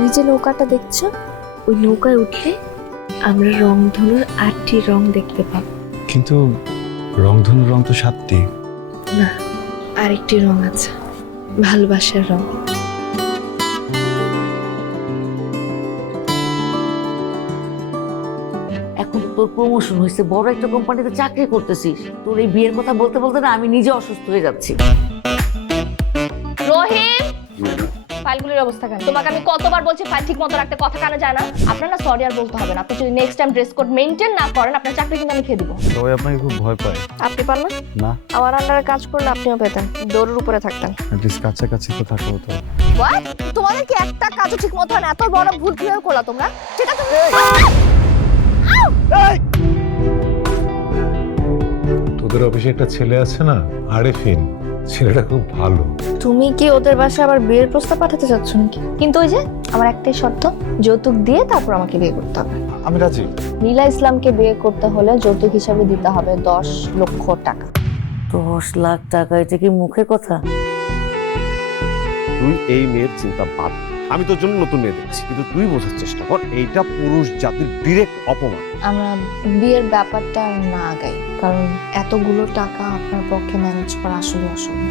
ওই যে নৌকাটা দেখছো, ওই নৌকায় উঠলে আমরা রংধনুর 8টি রং দেখতে পাবো। কিন্তু রংধনুর রং তো 7টি। না, আরেকটি রং আছে, ভালোবাসার রং। এখন তো তোর প্রমোশন হয়েছে, বড় একটা কোম্পানিতে চাকরি করতেছিস, তোর এই বিয়ের কথা বলতে বলতে না আমি নিজে অসুস্থ হয়ে যাচ্ছি। রহিম, ফাইলগুলোর অবস্থা কেন? তোমাকে আমি কতবার বলছি ফাইল ঠিক মতো রাখতে, কথা কানে যায় না? আপনার না সরি আর বলতে হবে না। আপনি যদি next time dress code maintain না করেন, আপনার চাকরি কিন্তু আমি খেয়ে দিব। সবাই আপনাকে খুব ভয় পায়। আপনি পান না? না, আমার আন্ডারে কাজ করলে আপনিও পেতেন, দৌড়ের উপরে থাকতেন। অ্যাটলিস্ট কাছাকাছি তো থাকা হতো। হোয়াট? তোমাদের কি একটা কাজও ঠিক মতো হয় না? এত বড় ভুল কিভাবে করলা তোমরা? সেটা তুমি তোদের অফিসে একটা ছেলে আছে না, আরেফিন, ছেলেটা খুব ভালো। তুমি কি ওদের বাসায় আবার বিয়ের প্রস্তাব পাঠাতে চাচ্ছ নাকি? কিন্তু ওই যে আমার একটাই শর্ত, যৌতুক দিয়ে তারপর আমাকে বিয়ে করতে হবে। আমি রাজি। নীলা ইসলামকে বিয়ে করতে হলে যৌতুক হিসাবে দিতে হবে 10 লক্ষ টাকা। 10 লাখ টাকা, এটা কি মুখের কথা? তুই এই মেয়ের চিন্তা বাদ। আমি তোর জন্য নতুন মেয়ে দেখছি, কিন্তু তুই বোঝার চেষ্টা কর, এইটা পুরুষ জাতির ডিরেক্ট অপমান। আমরা বিয়ের ব্যাপারটা আর না আগাই, কারণ এতগুলো টাকা আপনার পক্ষে ম্যানেজ করা আসলে অসম্ভব।